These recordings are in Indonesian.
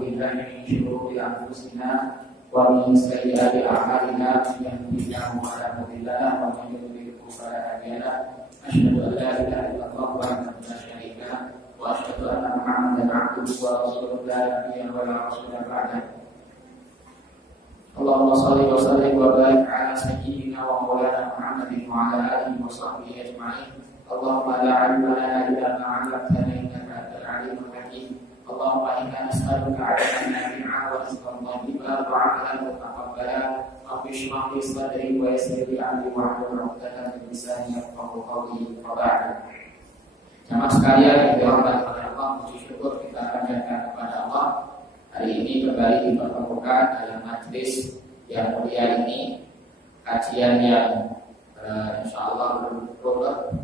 بالله من شرور أنفسنا ومن سيئات أعمالنا من يهده الله فلا مضل له ومن يضلل فلا هادي له أشهد أن لا إله إلا الله وحده لا شريك له وأشهد أن محمدا عبده ورسوله لا نبي ولا رسول بعده اللهم صل وسلم وبارك على سيدنا ومولانا محمد وعلى آله وصحبه أجمعين اللهم لا علم لنا إلا ما علمتنا إنك أنت العليم الحكيم اللهم إنا نسألك علما نافعا ورزقا طيبا وعملا متقبلا رب اشرح لي صدري ويسر لي أمري واحلل عقدة من لساني يفقهوا قولي وبعد. Jamaah sekalian yang dirahmati oleh Allah, puji syukur kita panjatkan kepada Allah. Hari ini kembali dipertemukan dalam majelis yang mulia ini, kajian yang insya Allah berurut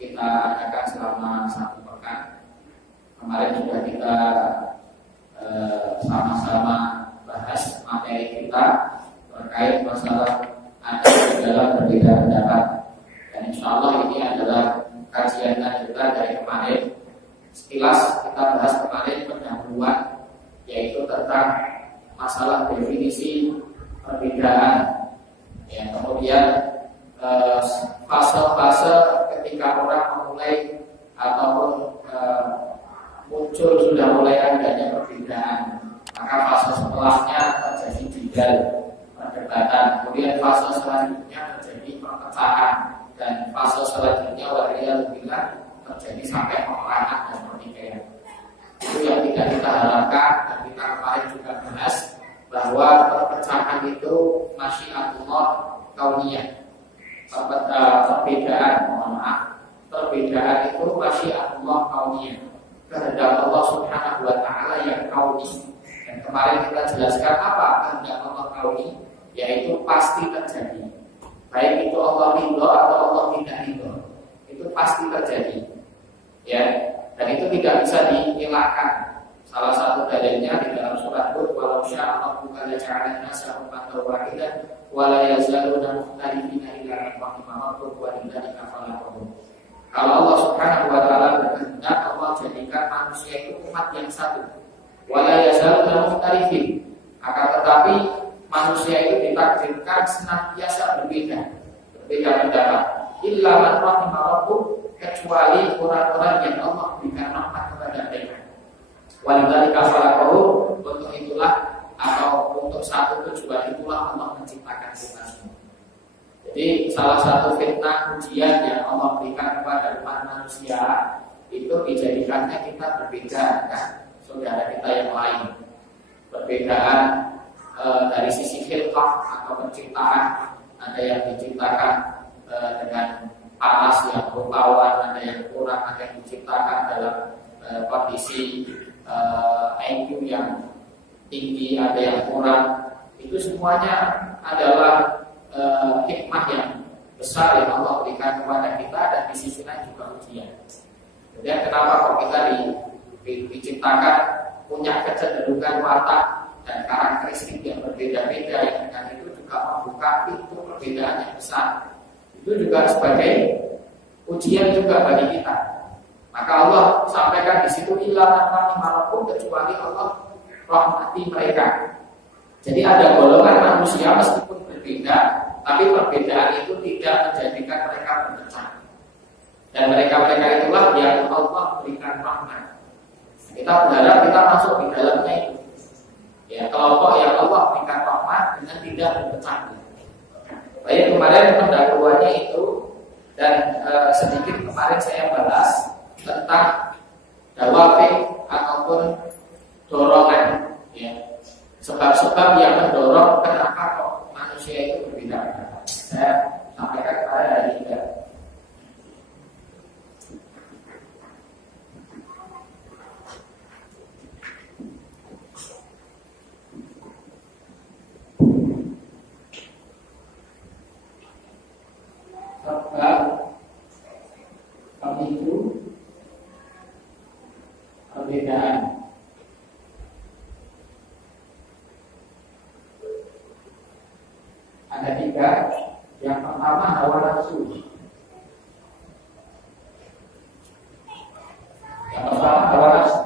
kita adakan selama 1 pekan. Kemarin sudah kita sama-sama bahas materi kita terkait masalah ada dalam berbeda pendapat, dan insya Allah ini adalah kajian lanjutan dari kemarin. Sekilas kita bahas kemarin pendahuluan, yaitu tentang masalah definisi perbedaan. Ya, kemudian fase-fase ketika orang memulai ataupun muncul sudah mulai adanya perbedaan, maka fase setelahnya terjadi jidal, perdebatan. Kemudian fase selanjutnya terjadi perpecahan, dan fase selanjutnya waliyadzubillah terjadi sampai peperangan dan pertikaian. Itu yang tidak kita harapkan, dan kita kemarin juga bahas bahwa perpecahan itu masyiatullah kauniyah. Perbedaan itu masyiatullah kauniyah, kehendak Allah Subhanahu wa taala yang kauni. Dan kemarin kita jelaskan apa kehendak Allah kauni, yaitu pasti terjadi. Baik itu Allah ridho atau Allah tidak ridho, itu pasti terjadi. Ya, dan itu tidak bisa dielakkan. Salah satu dalilnya di dalam surat Hud, walau syaa rabbuka laja'ala an-nasa ummatan wahidah wa la yazaluna mukhtalifina illa man rahima rabbuk wa lidzalika khalaqahum. Kalau Allah Subhanahu wa taala berkehendak, Allah jadikan manusia itu umat yang satu. Wa la yazaluna mukhtalifin. Akan tetapi manusia itu ditakdirkan senantiasa berbeda pendapat. Illa man rahima rabbuk, kecuali orang-orang yang Allah berikan rahmat kepada mereka. Walidzalika khalaqahum, untuk itulah atau untuk satu tujuan itulah Allah menciptakan kita semua. Jadi salah satu fitnah ujian yang Allah berikan kepada umat manusia itu dijadikannya kita berbeda dengan saudara kita yang lain. Perbedaan dari sisi khilqah atau penciptaan, ada yang diciptakan dengan panas yang rupawan, ada yang kurang, ada yang diciptakan dalam kondisi IQ yang tinggi, ada yang kurang. Itu semuanya adalah hikmah yang besar yang Allah berikan kepada kita, dan di sisi lain juga ujian. Jadi kenapa kok kita diciptakan punya kecenderungan watak dan karakteristik yang berbeda-beda, yang dengan itu juga membuka pintu perbedaan yang besar. Itu juga sebagai ujian juga bagi kita. Maka Allah sampaikan di situ illa man rahimahum, kecuali Allah rahmati mereka. Jadi ada golongan manusia meskipun berbeda, tapi perbedaan itu tidak menjadikan mereka berpecah. Dan mereka-mereka itulah yang Allah berikan rahmat. Kita berharap kita masuk di dalamnya itu. Ya, kelompok yang Allah berikan rahmat dengan tidak berpecah. Baik, kemarin pendahuluannya itu, dan sedikit kemarin saya bahas tentang dawafik ataupun dorongan, ya, sebab-sebab yang mendorong kenapa kok manusia itu berbeda. Saya sampaikan kepada hari ini. Sebab pemicu perbedaan. Ada 3. Yang pertama hawa nafsu. Yang pertama hawa nafsu.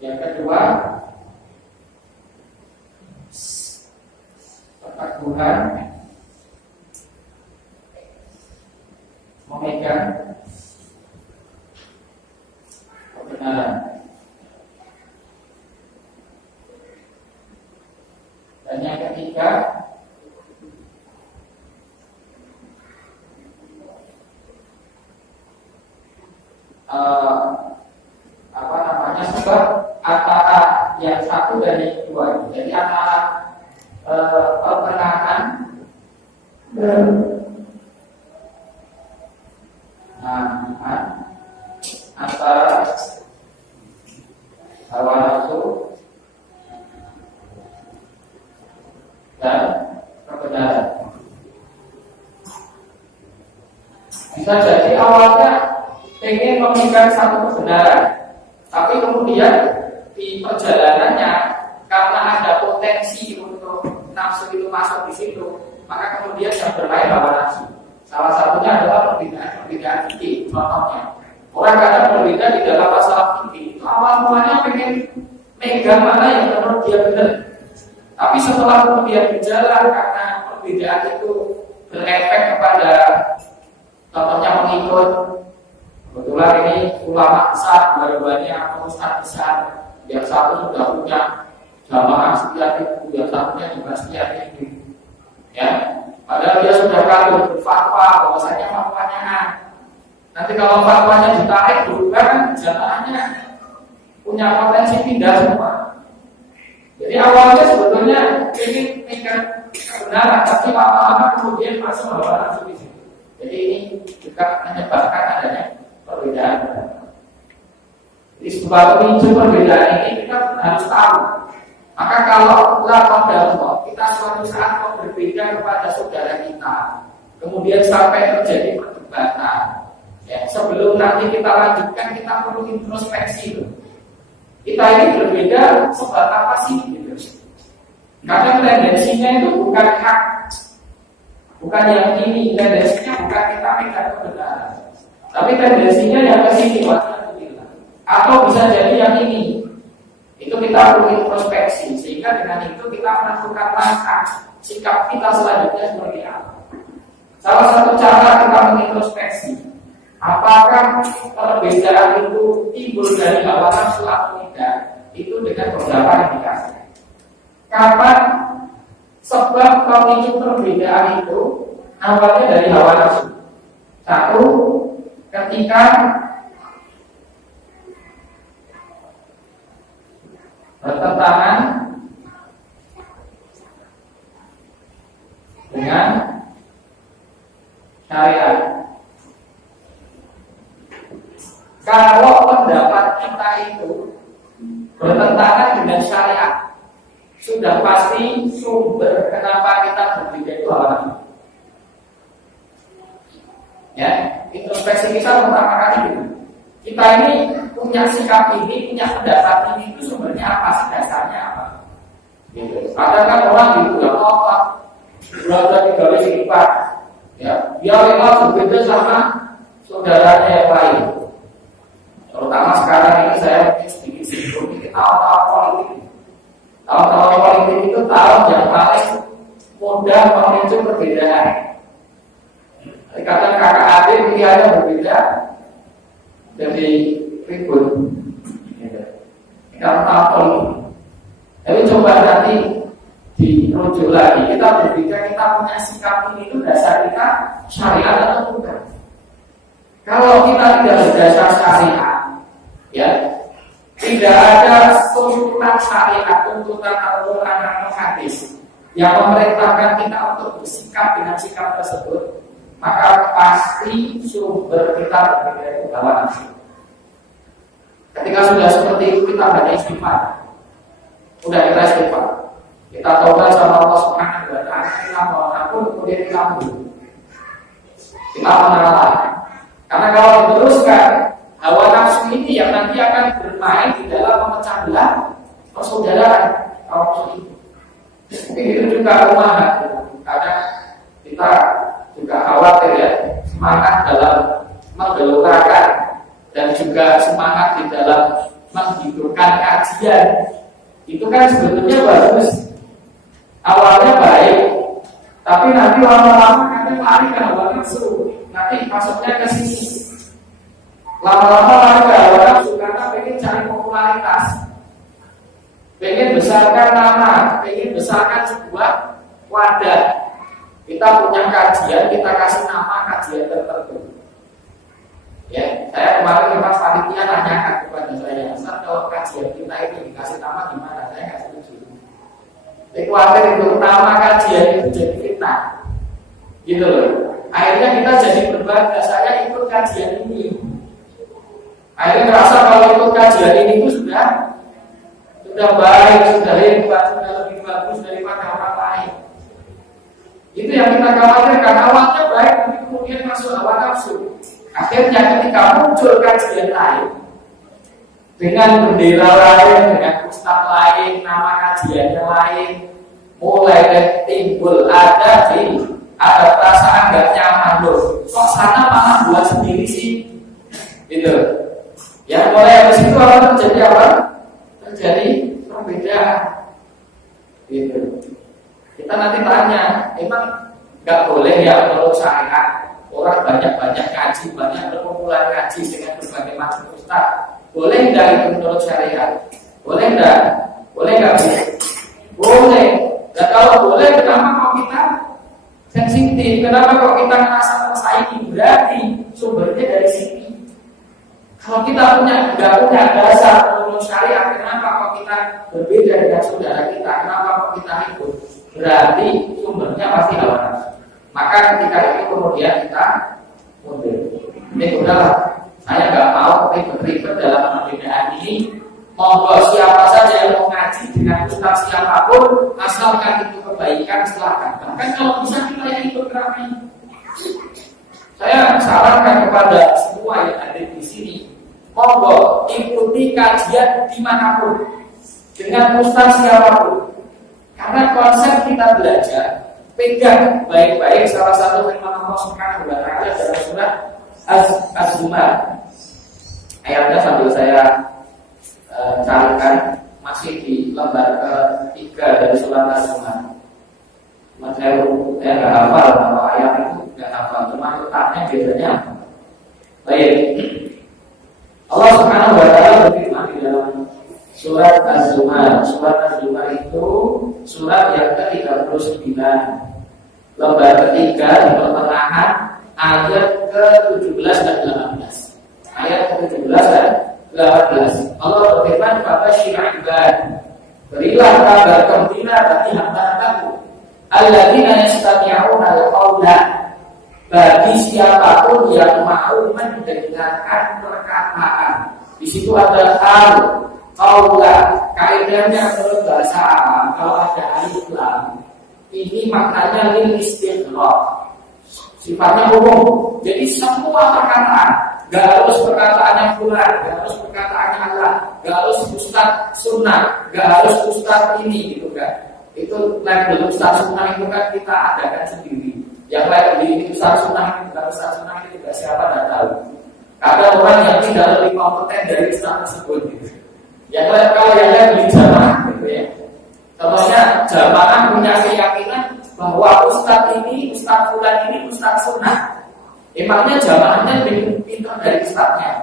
Yang Yang kedua, keteguhan memegang kebenaran. Dan yang ketiga, sebab antara yang satu dan yang dua. Jadi antara pertengahan dan antara hawa nafsu dan kebenaran. Bisa jadi awalnya ingin memegang satu kebenaran, tapi kemudian di perjalanannya karena ada potensi untuk nafsu itu masuk di situ, maka kemudian yang bermain hawa nafsu. Salah satunya adalah perbedaan fikih. Contohnya, orang kadang berbeda di dalam masalah fikih. Awal mulanya pengen megang mana yang menurut dia benar, tapi setelah kemudian berjalan karena perbedaan itu berefek kepada contohnya pengikut. Kebetulan ini ulama besar, dua-duanya atau ustaz besar. Yang satu sudah punya jamaah sekian ribu, yang satunya juga sekian ribu. Ya, padahal dia sudah kali berfatwa bahwasanya fatwanya A. Nanti kalau fatwanya ditarik berubah kan jamaahnya punya potensi pindah semua. Jadi awalnya sebetulnya ini megang kebenaran, tapi lama-lama kemudian masuk hawa nafsu di situ. Jadi ini juga menyebabkan adanya perbedaan. Jadi sebab pemicu perbedaan ini kita harus tahu. Maka kalau kita suatu saat mau berbeda kepada saudara kita, kemudian sampai terjadi perdebatan, ya, sebelum nanti kita lanjutkan kita perlu introspeksi. Kita ini berbeda sebab apa sih? Gitu. Karena tendensinya itu bukan hak, bukan yang ini, tendensinya bukan kita megang kebenaran, tapi tendensinya yang ke sini, atau bisa jadi yang ini. Itu kita perlu introspeksi, sehingga dengan itu kita menentukan langkah sikap kita selanjutnya seperti apa. Salah satu cara kita mengintrospeksi, apakah perbedaan itu timbul dari hawa nafsu atau tidak, itu dengan beberapa indikasi. Kapan sebab pemicu perbedaan itu awalnya dari hawa nafsu? Satu, ketika bertentangan dengan syariat. Kalau pendapat kita itu bertentangan dengan syariat, sudah pasti sumber kenapa kita berbeda itu hawa nafsu. Ya, introspeksi kita pertama kali gitu. Kita ini punya sikap ini, punya pendapat ini, itu sumbernya apa sih, dasarnya apa? Gitu. Kadang kan orang gitu, ya apa? Berada di garis istighfar, ya, dia memang berbeda sama saudaranya yang lain. Terutama sekarang ini saya sedikit singgung, kita tahun-tahun politik. Tahun-tahun politik itu tahun yang paling mudah memicu perbedaan. Kadang kakak adik pilihannya berbeda, jadi ribut. Kalau tahun politik. Tapi coba nanti dirujuk lagi, kita berbeda, kita punya sikap ini itu dasar kita syariat atau bukan? Kalau kita tidak berdasar syariat, ya, tidak ada tuntutan syariat, tuntutan Al-Quran atau hadis yang memerintahkan kita untuk bersikap dengan sikap tersebut, maka pasti sumber kita berbeda itu hawa nafsu. Ketika sudah seperti itu, kita baca istighfar. Udah kita istighfar, kita taubat sama Allah Subhanahu wa Ta'ala, kita mohon ampun, kemudian kita mundur, kita mengalah. Karena kalau diteruskan, hawa nafsu ini yang nanti akan bermain di dalam memecah belah persaudaraan kaum muslimin. Itu juga umat, karena kita juga khawatir ya, semangat dalam menggelurakan dan juga semangat di dalam menghidupkan kajian. Itu kan sebetulnya bagus. Awalnya baik, tapi nanti lama-lama nanti lari ke hawa nafsu. Nanti masuknya ke sini. Lama-lama lari ke hawa nafsu karena pengen cari popularitas, pengen besarkan nama, pengen besarkan sebuah wadah. Kita punya kajian, kita kasih nama kajian tertentu. Ya, saya kemarin memang panitia nanyakan kepada saya, Ustaz, kalau kajian kita itu dikasih nama gimana? Saya nggak setuju. Saya khawatir itu nama kajian itu jadi fitnah, gitu loh. Akhirnya kita jadi berbangga, saya ikut kajian ini. Akhirnya merasa kalau ikut kajian ini itu sudah baik, sudah hebat, sudah lebih bagus daripada orang lain. Itu yang kita khawatirkan. Awalnya baik, tapi kemudian masuk hawa nafsu. Akhirnya ketika muncul kajian lain dengan bendera lain, dengan ustaz lain, nama kajiannya lain, mulai timbul ada perasaan gak nyaman loh. Kok sana malah buat sendiri sih? Gitu. Ya mulai dari situ apa terjadi apa? Terjadi perbedaan. Gitu. Kita nanti tanya, emang gak boleh ya menurut syariat orang banyak-banyak ngaji, banyak berkumpulan ngaji dengan berbagai macam ustaz? Boleh enggak itu menurut syariat? Boleh enggak? Boleh enggak? Boleh. Dan kalau boleh, kenapa kok kita sensitif? Kenapa kok kita merasa ini? Berarti sumbernya dari sini. Kalau kita nggak punya dasar menurut syariat, kenapa kok kita berbeda dengan saudara kita? Kenapa kok kita ikut? Berarti sumbernya pasti hawa nafsu. Maka ketika itu kemudian kita mundur. Ini udahlah, saya nggak mau ribet dalam perbedaan ini. Monggo siapa saja yang mau ngaji dengan ustaz siapapun, asalkan itu kebaikan, silakan. Bahkan kalau bisa kita yang ikut ramai. Saya sarankan kepada semua yang ada di sini, monggo ikuti kajian dimanapun dengan ustaz siapapun. Karena konsep kita belajar, pegang baik-baik salah satu firman Allah Subhanahu wa taala dalam surat Az-Zumar. Ayatnya sambil saya carikan, masih di lembar ke-3 dari surat Az-Zumar. Saya nggak hafal kalau ayat itu nggak hafal, cuma letaknya biasanya apa? Baik, Allah Subhanahu wa taala berfirman di dalam surat Az-Zumar. Surat Az-Zumar itu surat yang ke-39, lembar ke-3 di pertengahan, ayat ke-17 dan 18. Ayat ke-17 dan 18. Allah berfirman, "Fabasyir 'ibad." Berilah kabar gembira bagi hamba-hambaku alladzina yastami'una al-qaula, bagi siapapun yang mau mendengarkan perkataan. Di situ ada qaula, kaidahnya menurut bahasa Arab kalau ada alif lam ini maknanya lil istighraq, sifatnya umum. Jadi semua perkataan, gak harus perkataannya fulan, gak harus perkataannya Allah, gak harus ustaz sunnah, gak harus ustaz ini gitu kan. Itu label ustaz sunnah itu kan kita adakan sendiri. Yang label ini ustaz sunnah, bukan ustaz sunnah itu juga siapa tidak tahu. Ada orang yang tidak lebih kompeten dari ustaz tersebut gitu. Yang lain kalau yang lain beli jamaah gitu ya. Contohnya jamaah punya keyakinan bahwa ustaz ini, ustaz fulan ini ustaz sunnah. Emangnya jamaahnya lebih pintar dari ustaznya.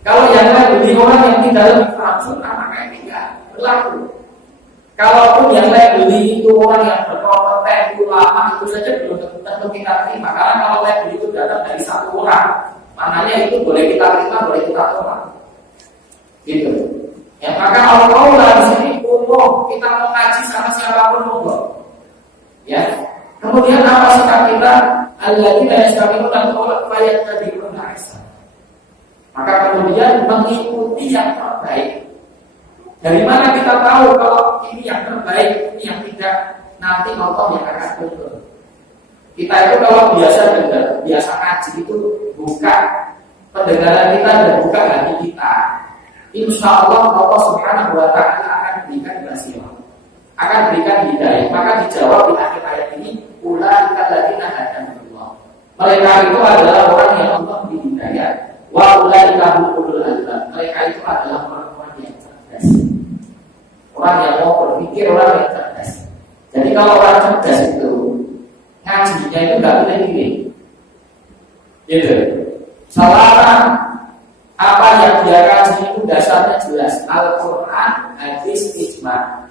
Kalau yang lain beli orang yang tidak lebih paham sunnah, maka ini tidak berlaku. Kalaupun yang lain beli itu orang yang berkompeten, ulama, itu saja belum tentu kita terima. Karena kalau lain beli itu datang dari satu orang, maknanya itu boleh kita terima, boleh kita tolak. Gitu. Ya, maka Allah di sini umum, kita mau ngaji sama siapapun monggo. Ya. Kemudian apa sikap kita? Alladzina yastami'una al-qawla fayattabi'una ahsana. Maka kemudian mengikuti yang terbaik. Dari mana kita tahu kalau ini yang terbaik, ini yang tidak? Nanti Allah yang akan tuntut. Kita itu kalau biasa dengar, biasa ngaji itu buka pendengaran kita dan buka hati kita. Insya Allah Allah Subhanahu wa taala akan berikan basirah, akan berikan hidayah. Maka dijawab di akhir ayat ini, ulaika alladziina hadahumullah. Mereka itu adalah orang yang Allah beri hidayah. Wa ulaika humul albab. Mereka itu adalah orang orang yang mau berpikir, orang yang cerdas. Jadi kalau orang cerdas itu ngajinya itu nggak boleh gini, gitu. Selama apa yang dia kaji itu dasarnya jelas, Al-Quran, hadis, ijma,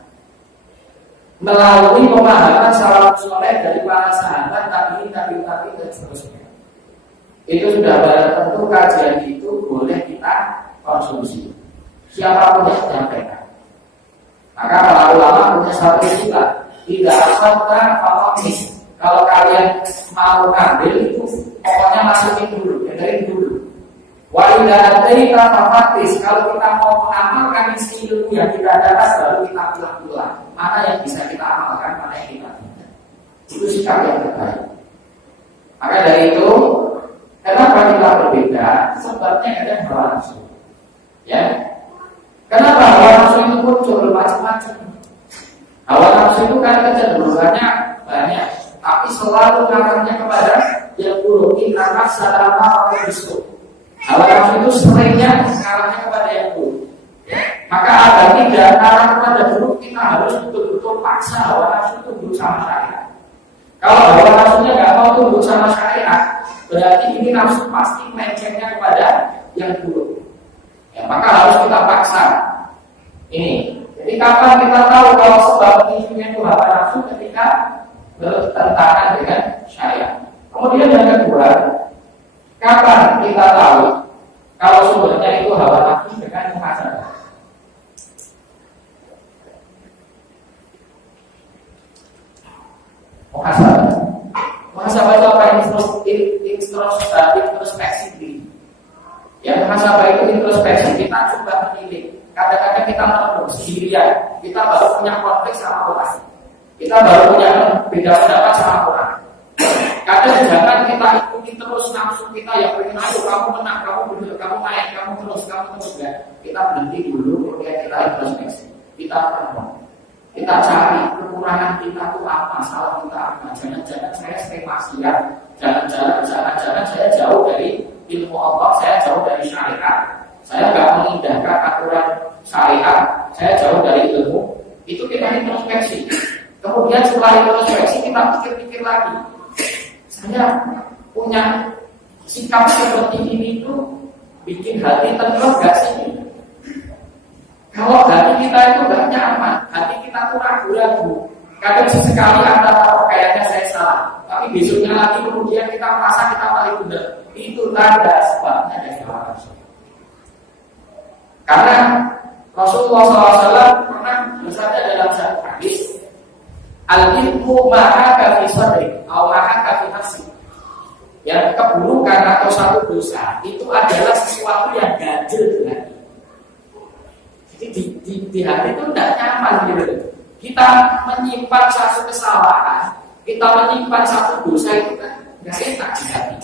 melalui pemahaman salafus saleh dari para sahabat, tabi'in, dan seterusnya. Itu sudah barang tentu kajian itu boleh kita konsumsi. Siapapun yang menyampaikan. Maka para ulama punya satu istilah, tidak asal kalau kalian mau ngambil itu pokoknya masukin dulu, dengerin dulu. Wa idza ataita fafatis, kalau kita mau mengamalkan isi ilmu yang kita dapat baru kita pulang-pulang. Mana yang bisa kita amalkan, mana yang kita tidak. Itu sikap yang terbaik. Maka dari itu, kenapa kita berbeda? Sebabnya ada hawa nafsu. Ya. Kenapa hawa nafsu itu muncul macam-macam? Hawa nafsu itu kan kecenderungannya banyak, tapi selalu ngarahnya kepada yang buruk. Karena selama orang itu hawa nafsu itu seringnya ngarahnya kepada yang buruk. Maka agar tidak ngarah kepada buruk, kita harus betul-betul paksa hawa nafsu tunduk sama syariat. Kalau hawa nafsunya nggak mau tunduk sama syariat, berarti ini nafsu pasti melencengnya kepada yang buruk. Ya, maka harus kita paksa. Ini. Jadi kapan kita tahu kalau sebab isunya itu hawa nafsu ketika bertentangan dengan syariat. Kemudian yang kedua, kapan kita tahu kalau sumbernya itu hawa nafsu dengan muhasabah? Muhasabah itu apa? Introspeksi diri. Ya, muhasabah itu introspeksi. Kita coba menilai. Kadang-kadang kita merenung sendirian. Kita baru punya konflik sama orang. Kita baru punya beda pendapat sama orang. Kadang jangan kita ikuti terus nafsu kita yang pengen, ayo kamu menang, kamu benar, kamu naik, kamu terus ya. Kita berhenti dulu, kemudian kita introspeksi. Kita merenung. Kita cari kekurangan kita itu apa, salah kita apa. Jangan-jangan saya sering maksiat, jangan-jangan saya jauh dari ilmu Allah, saya jauh dari syariat, saya nggak mengindahkan aturan syariat, saya jauh dari ilmu. Itu kita introspeksi. Kemudian setelah introspeksi kita pikir-pikir lagi, saya punya sikap seperti ini itu bikin hati tenang gak sih? Kalau hati kita itu gak nyaman, hati kita tuh ragu-ragu. Kadang sesekali antara kayaknya saya salah, tapi besoknya lagi kemudian kita merasa kita paling benar. Itu tanda sebabnya dari hawa nafsu. Karena Rasulullah SAW pernah bersabda dalam satu hadis, al-ilmu ma'aka fi sadri atau ma'aka fi nafsi. Ya, keburukan atau satu dosa itu adalah sesuatu yang ganjil di hati. Jadi di hati itu tidak nyaman gitu. Kita menyimpan satu kesalahan, kita menyimpan satu dosa itu kan nggak enak di hati.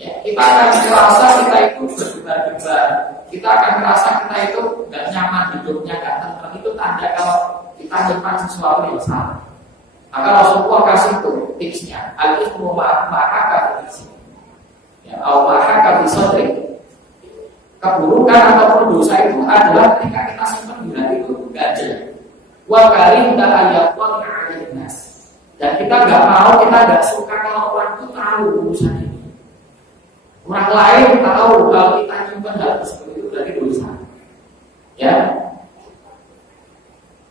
Ya, kita akan merasa kita itu berdebar-debar. Kita akan merasa kita itu nggak nyaman hidupnya, nggak tenang. Itu tanda kalau kita menyimpan sesuatu yang salah. Maka Rasulullah kasih itu tipsnya, al-ismu ma'aka fi ya, au ma'aka fi sadri. Keburukan ataupun dosa itu adalah ketika kita simpan di hati itu ganjil. Wa karimta ayyaqul 'alaihi nas. Dan kita nggak mau, kita nggak suka kalau orang itu tahu urusan ini. Orang lain tahu kalau kita nyimpan hal seperti itu dari dosa. Ya.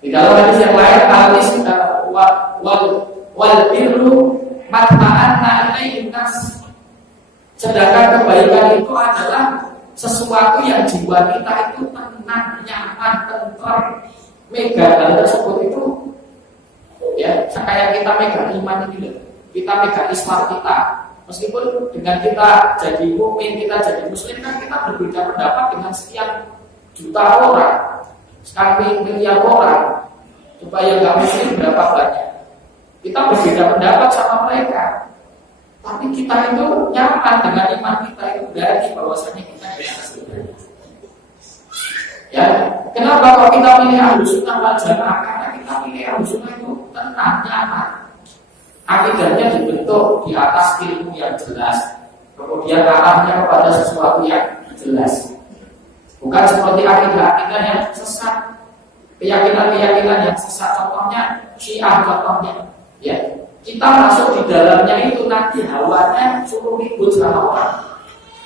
Di dalam hadis yang lain hadis wal birru matma'anna alaihi nas. Sedangkan kebaikan itu adalah sesuatu yang jiwa kita itu tenang, nyaman, tentram. Megang hal tersebut itu ya, kayak kita megang iman ini loh. Kita megang Islam kita. Meskipun dengan kita jadi mukmin, kita jadi muslim kan kita berbeda pendapat dengan sekian juta orang, sekian miliar orang. Coba yang nggak muslim berapa banyak? Kita berbeda pendapat sama mereka. Tapi kita itu nyaman dengan iman kita itu dari bahwasanya kita di atas ibadah. Ya, kenapa kalau kita pilih Ahlus Sunnah wal Jamaah? Karena kita pilih Ahlus Sunnah itu tenang, nyaman. Akidahnya dibentuk di atas ilmu yang jelas, kemudian arahnya kepada sesuatu yang jelas. Bukan seperti akidah yang sesat. keyakinan-keyakinan yang sesat, contohnya Syiah contohnya, ya kita masuk di dalamnya itu nanti hawanya suruh ribut sama orang,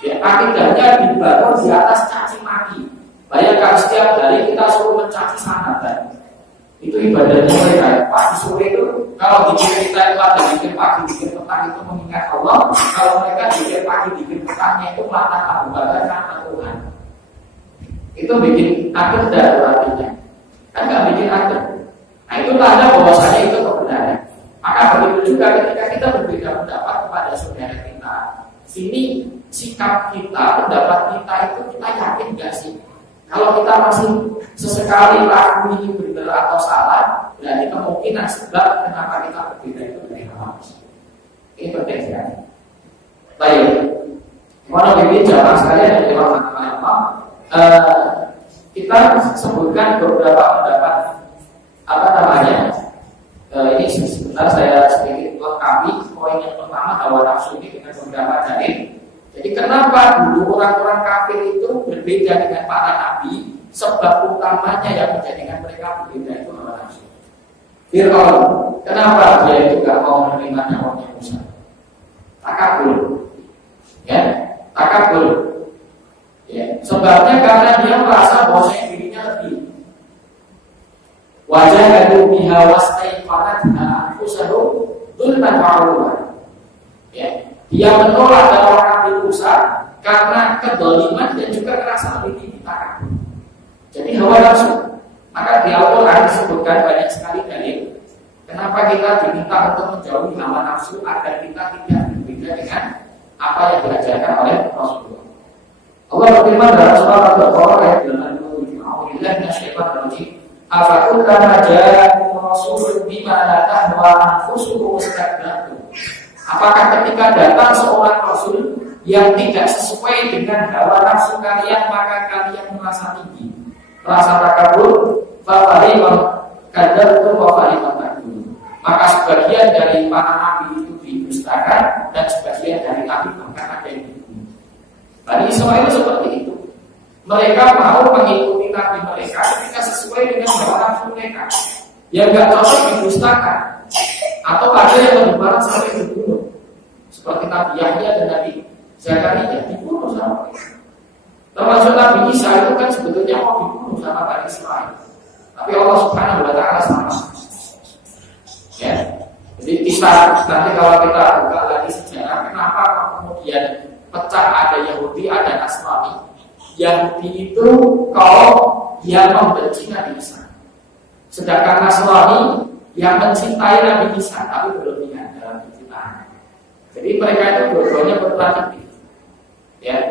ya akidahnya dibangun di atas caci maki. Bayangkan setiap hari kita suruh mencaci sanatan, itu ibadahnya mereka. Pagi sore itu kalau dikir kita itu ada dikir pagi, dikir petang itu mengingat Allah. Kalau mereka dikir pagi, dikir petangnya itu mata Abu Bakar sama Tuhan. Itu bikin akhir dari artinya, kan nggak bikin akhir. Nah itu tanda bahwasanya itu kebenaran. Maka begitu juga ketika kita berbeda pendapat kepada saudara kita, sini sikap kita, pendapat kita itu kita yakin nggak sih? Kalau kita masih sesekali ragu ini benar atau salah, berarti kemungkinan sebab kenapa kita berbeda itu dari Allah. Ini penting sekali. Baik, mana begini jamaah sekalian yang dirahmati Allah. Kita sebutkan beberapa pendapat ini sebentar saya sedikit lengkapi. Poin yang pertama hawa nafsu ini dengan beberapa dalil. Jadi kenapa dulu orang-orang kafir itu berbeda dengan para nabi? Sebab utamanya yang menjadikan mereka berbeda itu hawa nafsu. Fir'aun, kenapa dia itu gak mau menerima nyawanya Musa? Takabur, ya, takabur. Ya, sebabnya karena dia merasa bahwa dirinya lebih. Wajah kadu biha wastaiqanatha anfusahum dzulman wa 'uluwan. Ya, dia menolak dakwah Nabi Musa karena kedoliman dan juga kerasa lebih takabur. Jadi hawa nafsu. Maka di Al-Quran disebutkan banyak sekali dalil kenapa kita diminta untuk menjauhi hawa nafsu agar kita tidak berbeda dengan apa yang diajarkan oleh Rasulullah. Allah berfirman dalam surah Al-Baqarah ayat 87, "A'udzubillahi minasyaitonir rajim. Afakullama ja'akum rasulun bima la tahwa anfusukum istakbartum." Apakah ketika datang seorang rasul yang tidak sesuai dengan hawa nafsu kalian maka kalian merasa tinggi, merasa takabur? Fa'alaikum kadzabtum wa fa'alaikum takdzibun. Maka sebagian dari para nabi itu didustakan dan sebagian dari nabi bahkan ada yang dibunuh. Bani Israil seperti itu. Mereka mau mengikuti nabi mereka ketika sesuai dengan hawa nafsu mereka. Yang enggak cocok didustakan. Atau ada yang lebih parah sampai dibunuh. Seperti Nabi Yahya dan Nabi Zakaria dibunuh sama mereka. Termasuk Nabi Isa itu kan sebetulnya mau dibunuh sama Bani Israil. Tapi Allah Subhanahu wa Ta'ala sama. Ya. Jadi kisah nanti kalau kita buka lagi sejarah kenapa kemudian pecah ada Yahudi ada Nasrani. Yahudi itu kaum yang membenci Nabi Isa. Sedangkan Nasrani yang mencintai Nabi Isa tapi berlebihan dalam kecintaan. Jadi mereka itu dua-duanya berkontradiktif. Ya.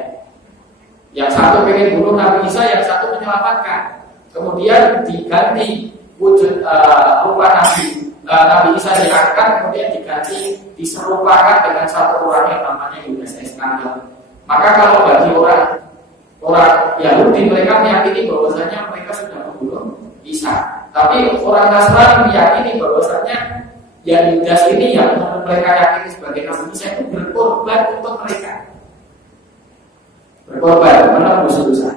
Yang satu pengen bunuh Nabi Isa, yang satu menyelamatkan. Kemudian diganti wujud rupa Nabi Isa diangkat, kemudian diganti diserupakan dengan satu orang yang namanya Yudas Iskandar. Maka kalau bagi orang Yahudi mereka meyakini bahwasanya mereka sudah membunuh Isa. Tapi orang Nasrani meyakini bahwasanya yang Yudas ini yang mereka yakini sebagai Nabi Isa itu berkorban untuk mereka. Berkorban menebus dosa.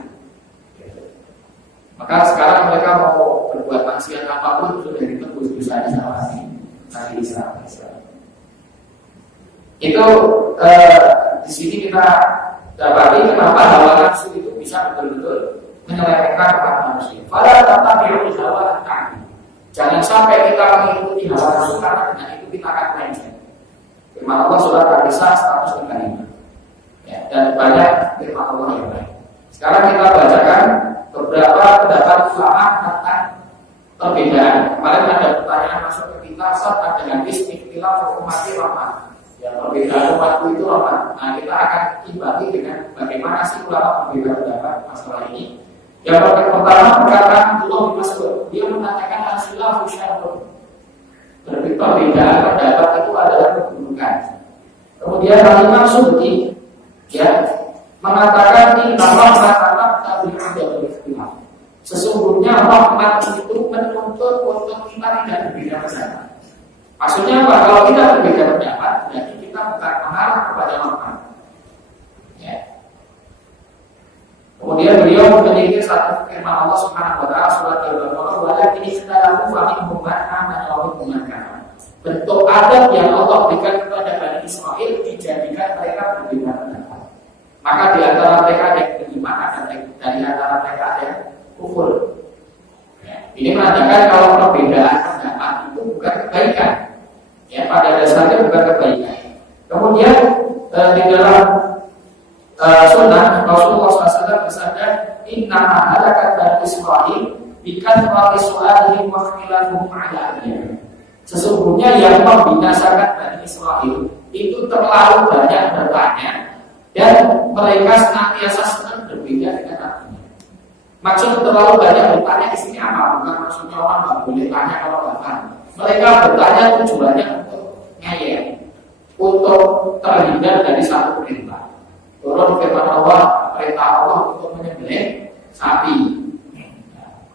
Maka sekarang mereka mau berbuat maksiat apapun sudah ditebus dosanya sama Nabi Isa. Itu di sini kita dapati kenapa hawa nafsu itu bisa betul-betul menyelewengkan kepada manusia. Pada tatabiul hawa nafsu. Jangan sampai kita mengikuti hawa nafsu karena dengan itu kita akan melenceng. Firman Allah surat Al-Nisa 135. Ya, dan banyak firman Allah yang lain. Sekarang kita bacakan beberapa pendapat ulama tentang perbedaan. Kemarin ada pertanyaan masuk ke kita saat ada hadis ikhtilaf hukumati rahmat. Ya, perbedaan umatku itu rahmat. Nah, kita akan imbangi dengan bagaimana sih ulama berbeda pendapat masalah ini. Yang pertama perkataan Abdullah bin Mas'ud, dia mengatakan al-khilaf syarrun. Perbedaan pendapat itu adalah keburukan. Kemudian Imam Subki ya mengatakan ini rahmat tapi ada ikhtilaf. Sesungguhnya rahmat itu menuntut untuk kita tidak berbeda pendapat. Maksudnya apa? Kalau kita berbeda pendapat, berarti kita bukan mengarah kepada rahmat. Ya. Kemudian beliau memiliki satu firman Allah Subhanahu wa taala surat Al-Baqarah, walakin ikhtalafu fa minhum man amana wa minhum man kafar. Bentuk adab yang Allah berikan kepada Bani Israil dijadikan mereka berbeda pendapat. Maka di antara mereka yang beriman ada dari antara mereka ada yang kufur. Ya, ini menandakan kalau perbedaan pendapat itu bukan kebaikan. Ya, pada dasarnya bukan kebaikan. Kemudian di dalam sunnah Rasulullah SAW bersabda, Inna halakat Bani Israil bikathrati su'alihim wa ikhtilafuhum ala anbiya. Sesungguhnya yang membinasakan Bani Israil itu terlalu banyak bertanya dan mereka senantiasa senang berbeda dengan nabinya. Maksud terlalu banyak bertanya di sini apa? Bukan maksudnya orang nggak boleh tanya kalau nggak paham. Mereka bertanya tujuannya untuk ngeyel, untuk terhindar dari satu perintah. Turun firman Allah, perintah Allah untuk menyembelih sapi.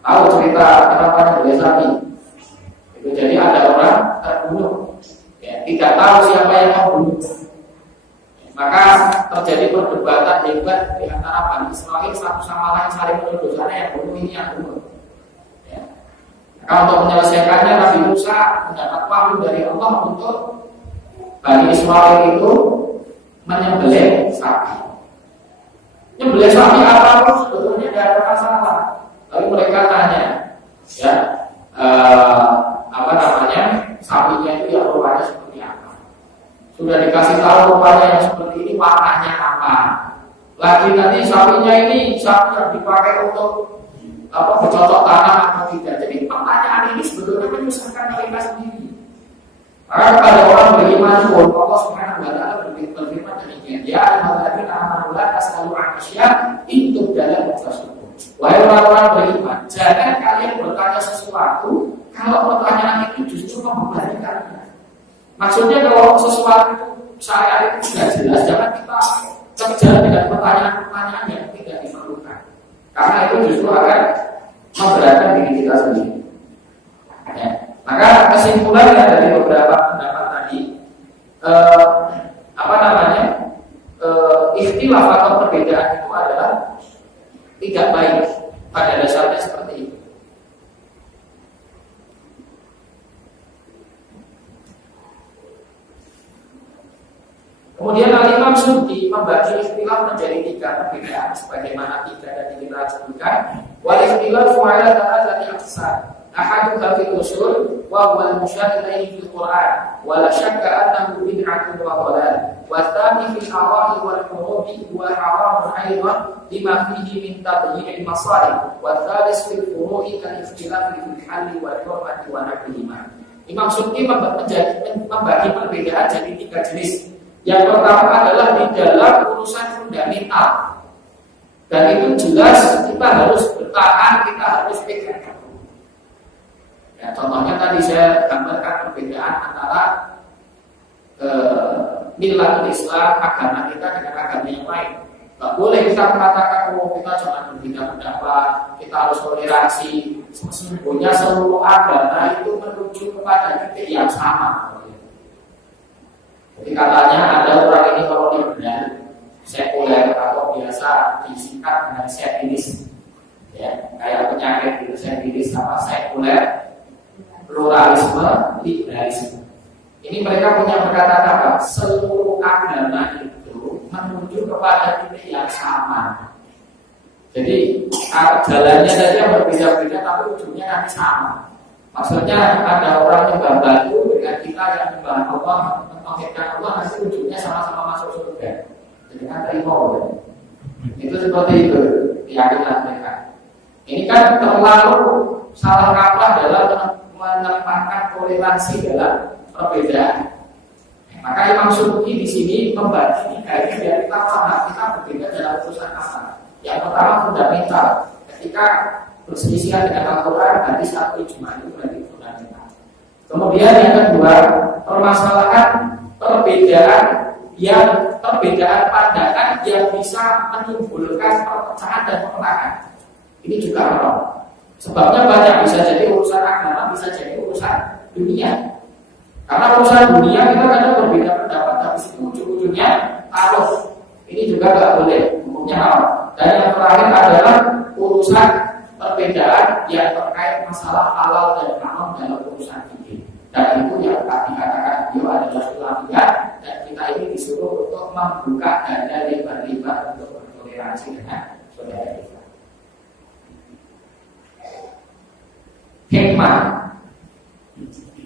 Tahu cerita kenapa menyembelih sapi? Itu jadi ada orang terbunuh, ya, tidak tahu siapa yang membunuh. Maka terjadi perdebatan hebat di antara Bani Israil, satu sama lain saling menuduh sana yang bunuh ini yang bunuh. Ya. Maka untuk menyelesaikannya Nabi Musa mendapat wahyu dari Allah untuk Bani Israil itu menyembelih sapi. Nyembelih sapi apapun sebetulnya tidak ada masalah. Lalu mereka tanya, ya, sapinya itu yang rupanya seperti apa? Sudah dikasih tahu rupanya yang seperti ini, warnanya apa? Lagi nanti sapinya ini sapi yang dipakai untuk bercocok tanam atau tidak? Jadi pertanyaan ini sebetulnya menyusahkan mereka sendiri. Maka kepada orang beriman pun Allah Subhanahu wa taala berfirman demikian, ya ayyuhalladzina amanu la tas'alu 'an asya' in tubda lakum. Wahai orang-orang beriman, jangan kalian bertanya sesuatu kalau pertanyaan itu justru membebani kalian. Maksudnya kalau sesuatu saya itu tidak jelas, jangan kita kejar dengan pertanyaan-pertanyaan yang tidak diperlukan. Karena itu justru akan memberatkan diri kita sendiri. Ya. Maka kesimpulannya dari beberapa pendapat tadi, ikhtilaf atau perbedaan itu adalah tidak baik, pada dasarnya seperti itu. Kemudian Al-Imam Suyuti membagi ikhtilaf menjadi 3 perbedaan sebagaimana 3 tadi kita sebutkan. Wal ikhtilaf ala thalathati aqsam. Ahaduha fil usul wa huwa al-musyar ilayhi fil Qur'an wa la syakka annahu bid'atun wa dhalal. Wa tsani fil ara'i wal furu'i wa haramun aidan lima fihi min tabyi'il masalih. Wa tsalis fil furu'i kal ikhtilaf fil halli wal hurmati wa nahwihima. Imam Suyuti membagi perbedaan jadi 3 jenis. Yang pertama adalah di dalam urusan fundamental, dan itu jelas kita harus bertahan, kita harus pegang. Ya, contohnya tadi saya gambarkan perbedaan antara millatul Islam, agama kita dengan agama yang lain. Tidak boleh kita mengatakan kita cuma berbeda pendapat, kita harus toleransi. Sesungguhnya seluruh agama itu menuju kepada titik yang sama. Jadi katanya ada orang ini kalau dia benar sekuler atau biasa disingkat dengan sekulis, ya, kayak penyakit itu sekulis sama sekuler, pluralisme, liberalisme. Ini mereka punya perkataan apa? Seluruh agama itu menuju kepada titik yang sama. Jadi jalannya saja berbeda-beda tapi ujungnya nanti sama. Maksudnya ada orang yang batu dengan kita yang menyembah Allah, mentauhidkan Allah, nanti ujungnya sama-sama masuk surga. Jadi kan terima ya. Itu seperti itu keyakinan mereka. Ini kan terlalu salah kaprah dalam menempatkan toleransi dalam perbedaan. Maka Imam Suyuti di sini membagi 3 ini biar kita paham kita berbeda dalam urusan apa. Yang pertama fundamental, ketika perselisihan dengan Al-Quran, hadis atau ijma itu berarti fundamental. Kemudian yang kedua, permasalahan perbedaan pandangan yang bisa menimbulkan perpecahan dan peperangan. Ini juga haram. Sebabnya banyak, bisa jadi urusan agama, bisa jadi urusan dunia. Karena urusan dunia kita kadang berbeda pendapat, tapi ujung-ujungnya taruh. Ini juga nggak boleh, hukumnya haram. Dan yang terakhir adalah urusan perbedaan yang terkait masalah halal dan haram dalam urusan fikih. Dan itu yang tadi dikatakan beliau adalah khilafiyah, dan kita ini disuruh untuk membuka dada lebar-lebar untuk bertoleransi dengan saudara kita. Hikmah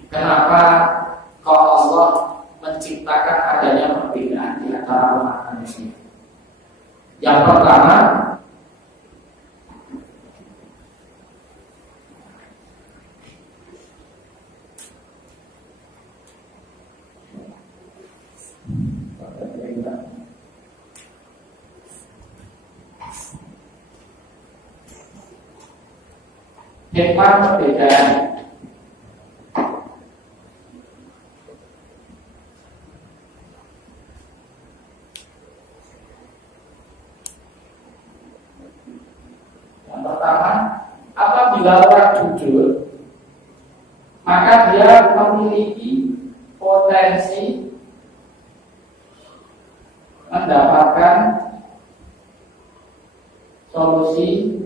kenapa kalau Allah menciptakan adanya perbedaan di antara umat manusia? Yang pertama, hikmah perbedaan. Yang pertama, apabila orang jujur, maka dia memiliki potensi mendapatkan solusi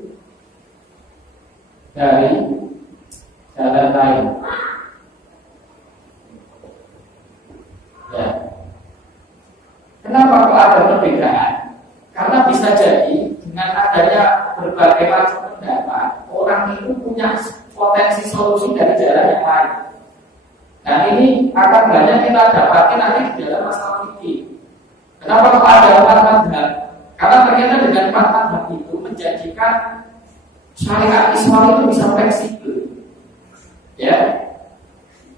dari jalan lain. Ya. Kenapa kok ada perbedaan? Karena bisa jadi dengan adanya berbagai macam pendapat, orang itu punya potensi solusi dari jalan yang lain. Dan ini akan banyak kita dapati nanti di dalam masalah fikih. Kenapa kok ada empat mazhab? Karena ternyata dengan empat mazhab itu menjadikan syariat Islam itu bisa fleksibel, ya.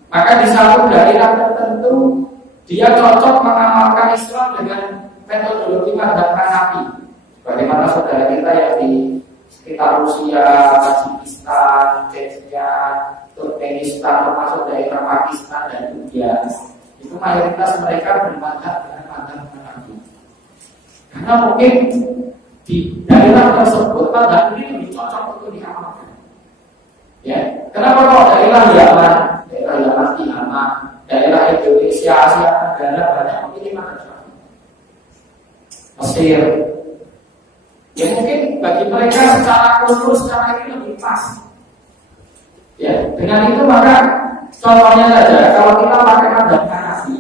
Maka di satu daerah tertentu dia cocok mengamalkan Islam dengan metodologi mazhab Hanafi. Bagaimana saudara kita yang di sekitar Rusia, Tajikistan, Chechnya, Turkmenistan, termasuk daerah Pakistan dan India, itu mayoritas mereka bermadzhab dengan mazhab Hanafi. Karena mungkin di daerah tersebut mazhab ini lebih cocok untuk diamalkan. Ya, kenapa kalau daerah Yaman Timur, daerah Indonesia, Asia Tenggara banyak memilih mazhab Mesir. Ya mungkin bagi mereka secara kultur secara ini lebih pas. Ya, dengan itu maka contohnya saja kalau kita pakai mazhab Hanafi,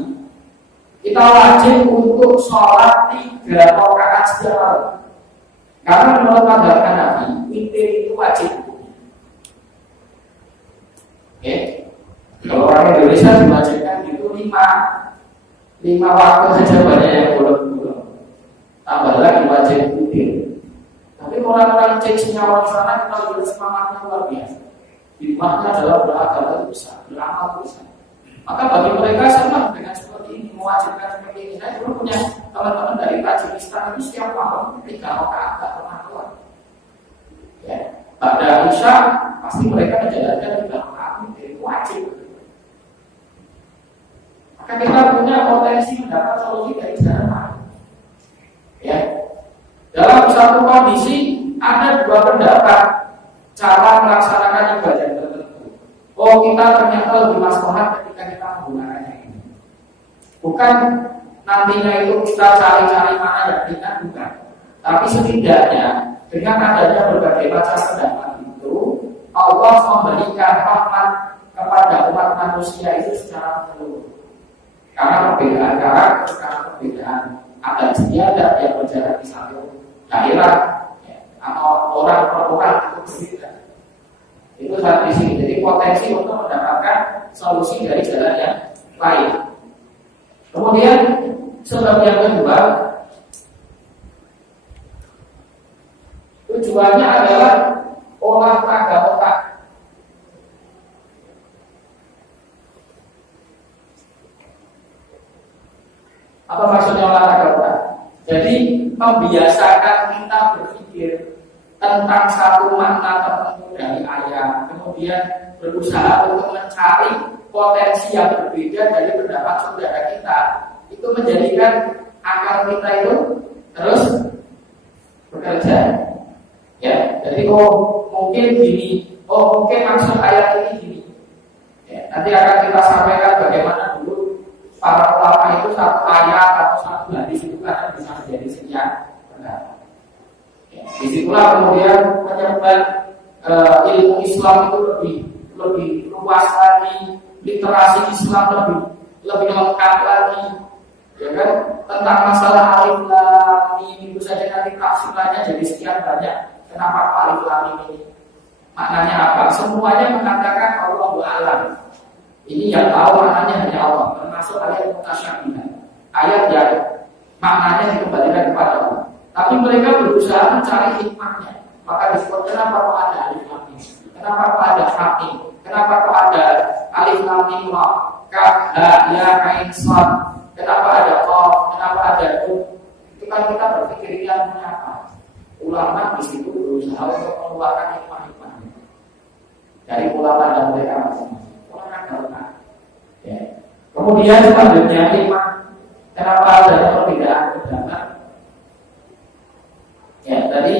kita wajib untuk sholat 3 rakaat setiap. Karena menurut mazhab Hanafi, witir itu wajib. Oke. Kalau orang Indonesia diwajibkan itu 5 waktu saja banyak yang bolong-bolong. Tambah lagi wajib witir. Tapi orang-orang Cechnya orang sana kita lihat semangatnya luar biasa. Hikmahnya adalah beragama itu besar, beramal itu besar. Maka bagi mereka sama dengan seperti ini, mewajibkan seperti ini. Saya dulu punya teman-teman dari Tajikistan itu setiap malam 3 rakaat tak pernah keluar. Ya, pada Isya pasti mereka menjalankan 3 rakaat itu wajib. Maka kita punya potensi mendapat solusi dari jalan lain. Ya, dalam satu kondisi ada 2 pendapat cara melaksanakan ibadah tertentu. Oh, kita ternyata lebih maslahat ketika kita menggunakannya ini. Bukan nantinya itu kita cari-cari mana yang kita bukan. Tapi setidaknya dengan adanya berbagai macam pendapat itu, Allah memberikan rahmat kepada umat manusia itu secara menyeluruh. Karena perbedaan karakter, karena perbedaan adat istiadat yang berjarak di satu daerah, ya, atau orang per orang itu berbeda. Itu saat di sini. Jadi potensi untuk mendapatkan solusi dari jalan yang lain. Kemudian sebab yang kedua, tujuannya adalah olahraga otak. Apa maksudnya olahraga otak? Jadi membiasakan kita berpikir tentang satu makna tertentu dari ayat, kemudian berusaha untuk mencari potensi yang berbeda dari pendapat saudara kita. Itu menjadikan akal kita itu terus bekerja. Ya, jadi mungkin gini, mungkin maksud ayat ini gini. Ya, nanti akan kita sampaikan bagaimana dulu para ulama itu satu ayat atau satu hadis itu kan bisa menjadi sekian pendapat. Ya. Disitulah kemudian penyebar ilmu Islam itu lebih luas lagi, literasi Islam lebih lengkap lagi, ya kan? Tentang masalah alif lam mim itu saja nanti tafsirannya jadi sekian banyak. Kenapa alif lam mim ini? Maknanya apa? Semuanya mengatakan Allahu a'lam. Ini yang tahu maknanya hanya Allah, termasuk ayat mutasyabihat. Ayat yang maknanya dikembalikan kepada Allah. Tapi mereka berusaha mencari hikmahnya. Maka disebut kenapa kok ada alif lam mim? Kenapa kok ada hamim? Kenapa kok ada alif lam mim ra? Kaf ha ya ain sad? Kenapa ada qaf? Kenapa ada tum? Itu kan kita berpikir yang apa? Ulama di situ berusaha untuk mengeluarkan hikmah-hikmahnya dari ulama dan mereka masing-masing. Ulama dan ya. Kemudian selanjutnya hikmah. Kenapa ada perbedaan pendapat? Ya, tadi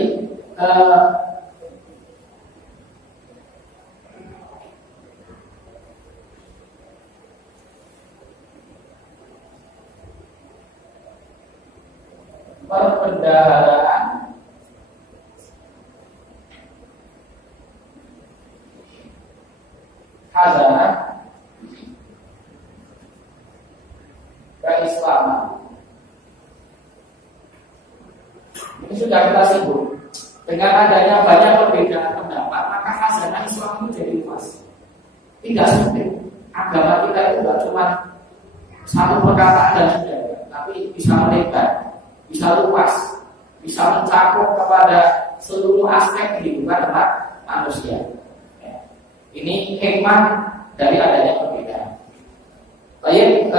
perbendaharaan khazanah keislaman. Ini sudah kita singgung. Dengan adanya banyak perbedaan pendapat, maka khazanah Islam itu jadi luas. Tidak sempit. Agama kita itu tidak cuma satu perkataan dan sudah, tapi bisa melebar, bisa luas, bisa mencakup kepada seluruh aspek kehidupan umat manusia. Ini hikmah dari adanya perbedaan. Baik,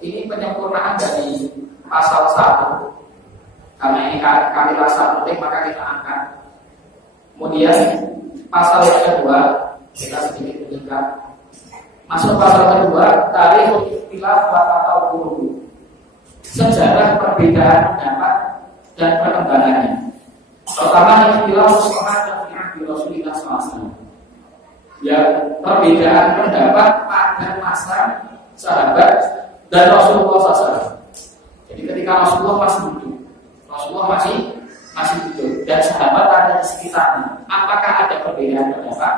ini penyempurnaan dari pasal 1. Karena ini kami rasa penting maka kita angkat. Kemudian pasal yang kedua kita sedikit meningkat. Masuk pasal kedua, tarikh ikhtilaf wa tatawwur. Sejarah perbedaan pendapat dan perkembangannya. Pertama ikhtilaf sahabat dan Rasulullah SAW. Ya, perbedaan pendapat pada masa sahabat dan Rasulullah SAW. Jadi ketika Rasulullah masih hidup, Rasulullah masih hidup dan sahabat ada di sekitarnya. Apakah ada perbedaan pendapat?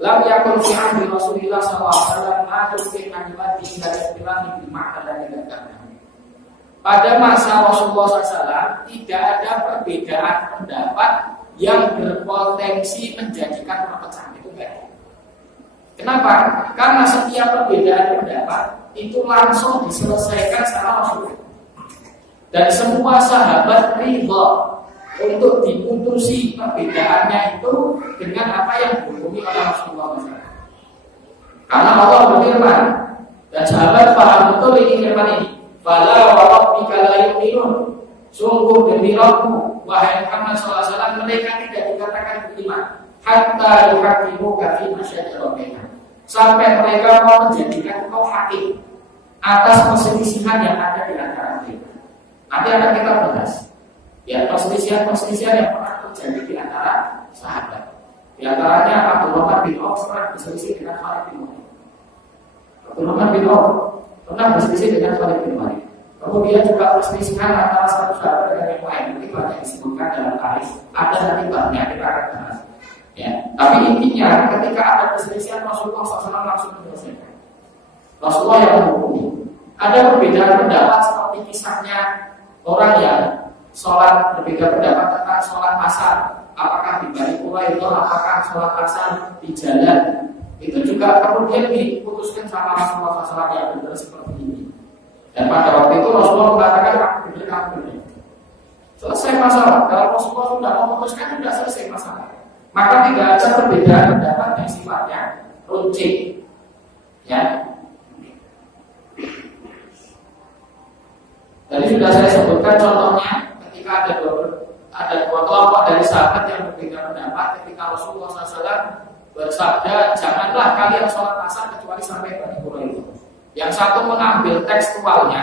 Lam yakun fi ahli Rasulillah sallallahu alaihi wasallam ma yumkin an yubati dari istilah di makna dan negara. Pada masa Rasulullah SAW tidak ada perbedaan pendapat yang berpotensi menjadikan perpecahan. Itu enggak. Kenapa? Karena setiap perbedaan pendapat itu langsung diselesaikan secara Rasul. Dan semua sahabat ridha untuk diputusi perbedaannya itu dengan apa yang dihukumi oleh Rasulullah SAW. Karena Allah berfirman dan sahabat paham betul ini firman ini. Fala wa rabbika la yu'minun. Sungguh demi Rabbmu wahai Muhammad SAW mereka tidak dikatakan beriman hatta yuhakimuka fi ma syajara bainahum. Sampai mereka mau menjadikan kau hakim atas perselisihan yang ada di antara mereka. Nanti akan kita bahas ya perselisihan yang pernah terjadi di antara sahabat. Di antaranya Abdullah bin Auf pernah berselisih dengan Khalid bin Walid. Abdullah bin Auf pernah berselisih dengan Khalid bin Walid. Kemudian juga perselisihan antara satu sahabat dengan yang lain. Ini banyak disebutkan dalam hadis. Ada nanti banyak kita akan bahas. Ya, tapi intinya ketika ada perselisihan Rasulullah SAW langsung menyelesaikan. Rasulullah yang menghukumi. Ada perbedaan pendapat seperti kisahnya orang yang sholat berbeda pendapat tentang sholat asar. Apakah di Bani Quraidah, apakah sholat asar di jalan? Itu juga kemudian diputuskan sama Rasulullah SAW yang benar seperti ini. Dan pada waktu itu Rasulullah mengatakan kamu benar. Selesai masalah. Kalau Rasulullah sudah memutuskan sudah selesai masalah. Maka tidak ada perbedaan pendapat yang sifatnya runcing. Ya. Tadi sudah saya sebutkan contohnya ketika ada dua kelompok dari sahabat yang berbeda pendapat ketika Rasulullah SAW bersabda janganlah kalian sholat asar kecuali sampai Bani Quraidah. Yang satu mengambil tekstualnya,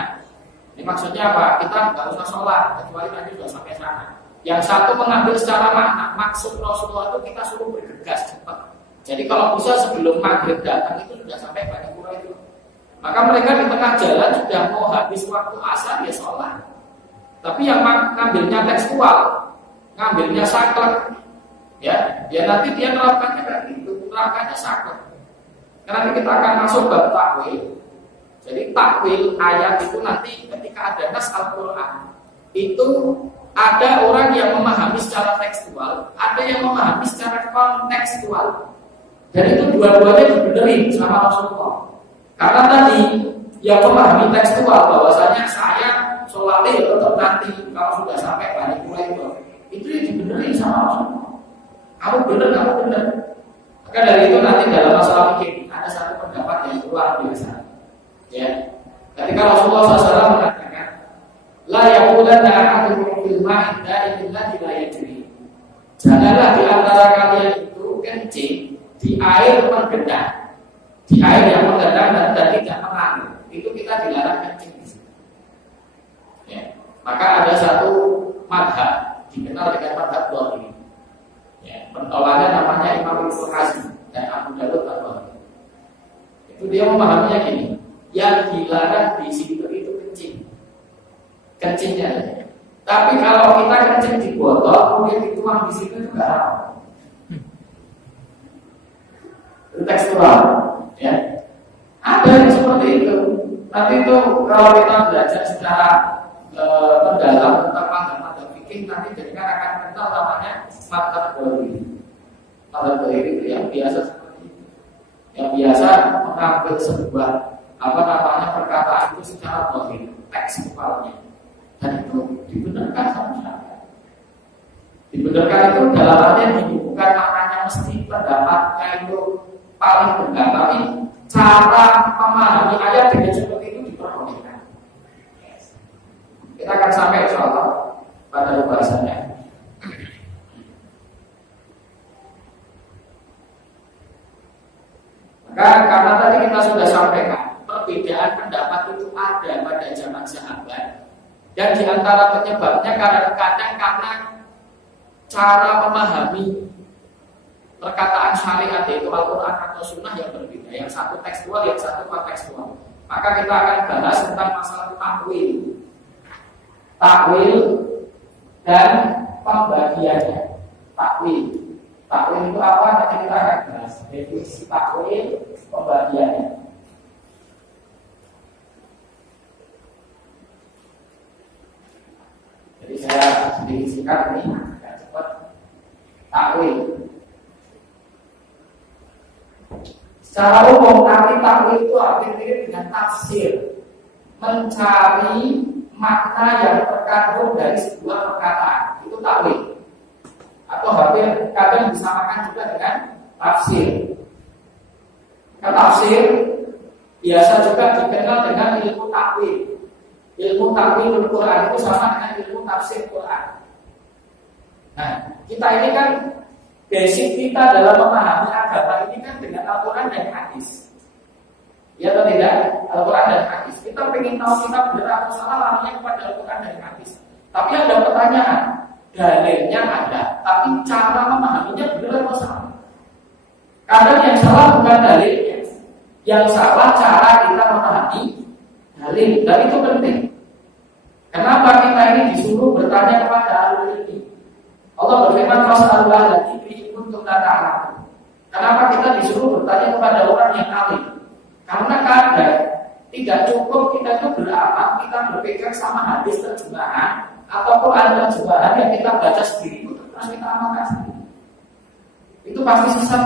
ini maksudnya apa? Kita nggak usah sholat kecuali nanti sudah sampai sana. Yang satu mengambil secara makna, maksud Rasulullah itu kita suruh bergegas cepat. Jadi kalau bisa sebelum maghrib datang itu sudah sampai Bani Quraidah. Maka mereka di tengah jalan sudah mau habis waktu asar ya sholat. Tapi yang ngambilnya tekstual, ngambilnya saklek, ya nanti dia nerapkannya kayak gitu, nerapkannya saklek. Karena kita akan masuk bab takwil. Jadi takwil ayat itu nanti ketika ada nas Al-Quran, itu ada orang yang memahami secara tekstual, ada yang memahami secara kontekstual. Dan itu dua-duanya dibenerin sama Rasulullah. Karena tadi yang memahami tekstual bahwasanya saya sholatnya ya tetap nanti kalau sudah sampai balik mulai itu yang dibenerin sama Rasulullah. Kamu bener. Maka dari itu nanti dalam masalah fikih ada satu pendapat yang luar biasa. Ya, ketika Rasulullah SAW mengatakan, la yaqulanna ahadukum fil ma'i da'im alladhi la yajri. Janganlah di antara kalian itu kencing di air menggenang, di air yang menggenang dan tidak mengalir. Itu kita dilarang kencing. Ya, maka ada satu madhab dikenal dengan madhab Dhahiri. Ya, pentolannya namanya Imam Ibnu Hazm dan Abu Dawud Al-Bahri. Itu dia memahaminya gini, yang dilarang di situ itu kencingnya. Tapi kalau kita kencing di botol, kemudian dituang di situ juga haram. Itu tekstual, ya. Ada yang seperti itu. Nanti itu kalau kita belajar secara mendalam tentang madhab fikih, nanti jadikan akan kenal namanya madhab Dhahiri. Madhab Dhahiri itu yang biasa seperti itu, yang biasa mengambil sebuah perkataan itu secara dhahir, tekstualnya, dan itu dibenarkan sama syariat. Dibenarkan itu dalam artian ini bukan maknanya mesti pendapatnya itu paling benar, tapi cara memahami ayat dengan seperti itu diperbolehkan. Kita akan sampai insyaallah pada pembahasannya. Karena tadi kita sudah sampaikan perbedaan pendapat itu ada pada zaman sahabat, dan di antara penyebabnya kadang-kadang karena cara memahami perkataan syariat yaitu Al-Quran atau Sunnah yang berbeda. Yang satu tekstual, yang satu kontekstual. Maka kita akan bahas tentang masalah takwil dan pembagiannya. Takwil itu apa? Nanti kita akan bahas definisi takwil, pembagiannya. Jadi saya sedikit singkat ini, agak cepat. Takwil. Secara umum arti takwil itu artinya dengan tafsir, mencari makna yang terkandung dari sebuah perkataan. Itu takwil. Atau hampir kadang disamakan juga dengan tafsir. Tafsir biasa juga dikenal dengan ilmu takwil. Ilmu takwil Al-Quran itu sama dengan ilmu tafsir Quran. Nah, kita ini kan basic kita dalam memahami agama ini kan dengan Al-Quran dan hadis. Ya atau tidak? Al-Quran dan hadis. Kita ingin tahu kita benar atau salah, larinya kepada Al-Quran dan hadis. Tapi ada pertanyaan, dalilnya ada, tapi cara memahaminya benar atau salah? Kadang yang salah bukan dalilnya, yang salah cara kita memahami dalil. Dan itu penting. Kenapa kita ini disuruh bertanya kepada ahli ilmu? Allah berfirman, "Fas'alullah allati kuntum la ta'lamun." Kenapa kita disuruh bertanya kepada orang yang alim? Karena kadang tidak cukup kita itu beramal, kita berpikir sama hadis terjemahan atau Quran terjemahan yang kita baca sendiri itu terus kita amalkan sendiri. Itu pasti sesat,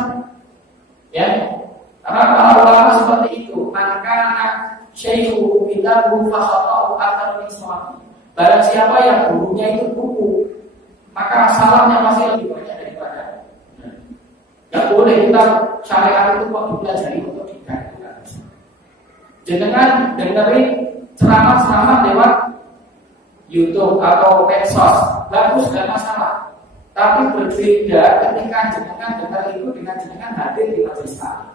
ya. Karena para ulama seperti itu, maka syai'u bilahu fa khata'u akthar min sawabi. Barang siapa yang gurunya itu buku, maka salahnya masih lebih banyak daripada. Tidak boleh kita syariat itu kok dipelajari untuk tidak. Jangan dengerin ceramah-ceramah lewat YouTube atau medsos, bagus dan masalah. Tapi berbeda ketika jenengan dengar itu dengan jenengan hadir di majelis taklim.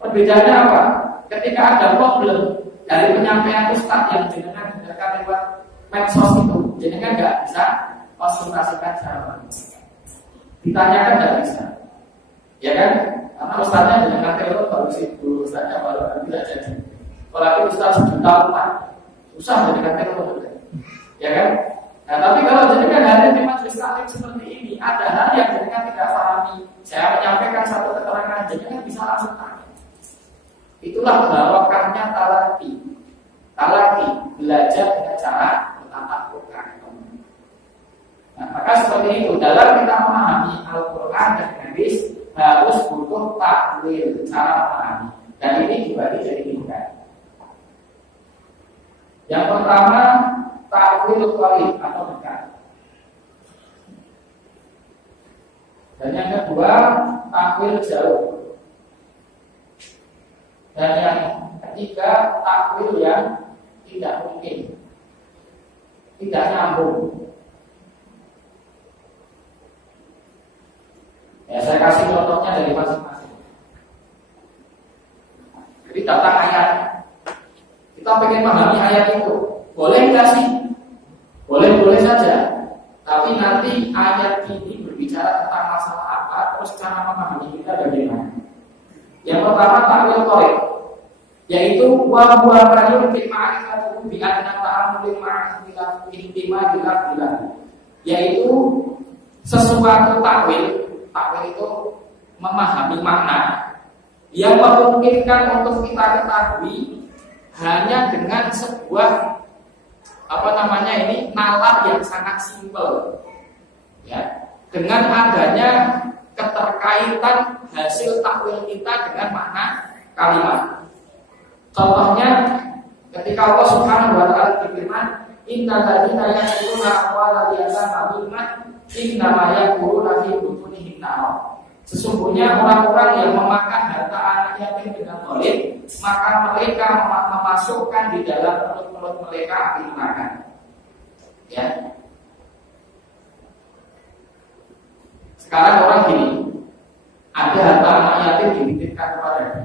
Perbedaannya apa? Ketika ada problem dari penyampaian ustaz yang jenengan dengarkan lewat medsos itu, jenengan nggak bisa konsultasikan secara langsung. Ditanyakan nggak bisa, ya kan? Karena ustaznya jenengan telepon baru sibuk, ustaznya baru tidak jadi. Apalagi ustaz juta umat, susah jenengan telepon, ya kan? Nah, tapi kalau jenengan hadir di majelis taklim seperti ini, ada hal yang jenengan tidak pahami, saya menyampaikan satu keterangan, jenengan bisa langsung tanya. Itulah barokahnya talaki. Talaki, belajar dengan cara bertatap muka. Nah, maka seperti itu, dalam kita memahami Al-Quran dan hadis harus butuh takwil, cara memahami. Dan ini dibagi jadi 3. Yang pertama, takwil qarib atau dekat. Dan yang kedua, takwil jauh. Dan yang ketiga, takwil yang tidak mungkin, tidak nyambung. Ya, saya kasih contohnya dari masing-masing. Jadi datang ayat, kita pengen memahami ayat itu, boleh nggak sih? Boleh-boleh saja. Tapi nanti ayat ini berbicara tentang masalah apa, terus cara memahami kita bagaimana? Yang pertama takwil qarib, yaitu wa huwa rayun fi ma'rifatu bi anna ta'amul ma'rifatu ihtima bila, yaitu sesuatu takwil. Takwil itu memahami makna yang memungkinkan untuk kita ketahui hanya dengan sebuah nalar yang sangat simpel, ya, dengan adanya keterkaitan hasil takwil kita dengan makna kalimat. Contohnya ketika Allah Subhanahu wa taala berfirman, innal ladzina ya'kuluna amwalal yatama zulman innama ya'kuluna fi butunihim nar. Sesungguhnya orang-orang yang memakan harta anak yatim dengan zalim, maka mereka memasukkan di dalam perut-perut mereka api neraka. Ya. Sekarang orang gini, ada harta anak yatim dititipkan kepadanya.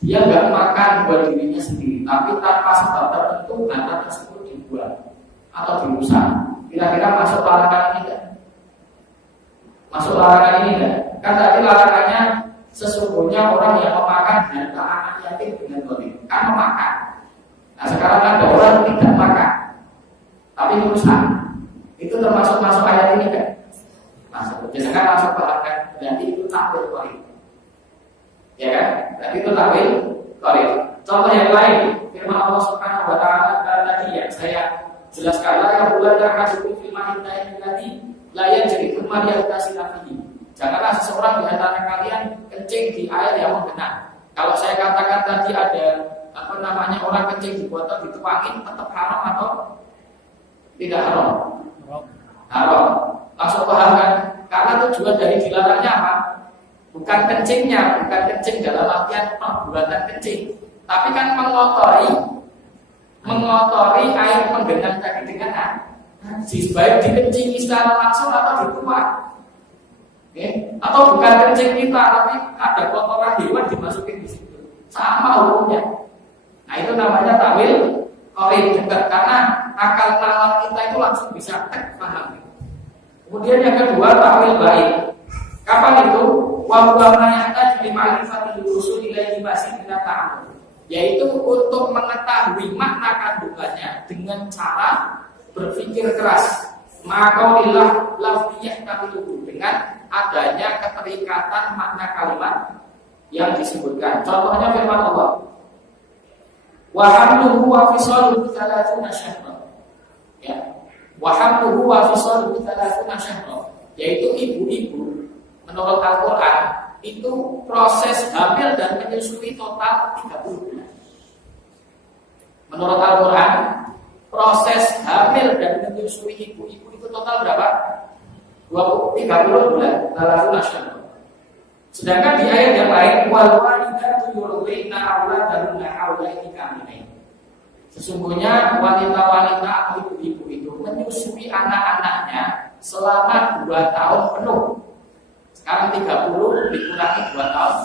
Dia nggak makan buat dirinya sendiri, tapi tanpa sebab tertentu harta tersebut dibuang atau dirusak. Kira-kira masuk larangan ini enggak? Masuk larangan ini enggak? Kan tadi larangannya sesungguhnya orang yang memakan harta anak yatim dengan zalim, kan memakan. Nah sekarang ada orang tidak makan, tapi merusak. Itu termasuk masuk ayat ini kan? Masuk. Jangan masuk bahkan berarti itu takwil qarib. Ya kan? Berarti itu takwil qarib. Contoh yang lain, firman Allah Subhanahu wa taala tadi yang saya jelaskan, la yaqulanna ahadukum fil ma'in tadi la yajri thumma yaghtasilu. Janganlah seseorang di antara kalian kencing di air yang menggenang. Kalau saya katakan tadi ada orang kencing di botol dituangin, tetap haram atau tidak haram? Haram. Langsung paham kan? Karena tujuan dari dilarangnya apa? Bukan kencingnya, bukan kencing dalam artian perbuatan kencing, tapi kan mengotori air menggenang tadi dengan najis, baik dikencingi secara langsung atau dituang. Okay. Atau bukan kencing kita, tapi ada kotoran hewan dimasukin di situ, sama hukumnya. Nah itu namanya takwil qarib juga, karena akal nalar kita itu langsung bisa paham. Kemudian yang kedua takwil baik. Kapan itu? Wa huwa ma yahtaju li ma'rifatil usul ilaihi masih bila ta'amul, yaitu untuk mengetahui makna kandungannya dengan cara berpikir keras. Maqaulilah lafziyah tabilu, dengan adanya keterikatan makna kalimat yang disebutkan. Contohnya firman Allah, wa hamluhu wa fisaluhu 30 syahra. Ya. Wa hamluhu wa fisaluhu 30 syahra, yaitu ibu-ibu menurut Al-Qur'an itu proses hamil dan menyusui total 30 bulan. Menurut Al-Qur'an proses hamil dan menyusui ibu-ibu itu total berapa? 30 bulan, lalu nasional. Sedangkan di ayat yang lain, wal walidatu yurdi'na auladahunna haulaini kamilain. Sesungguhnya wanita-wanita atau ibu-ibu itu menyusui anak-anaknya selama 2 tahun penuh. Sekarang 30 dikurangi 2 tahun,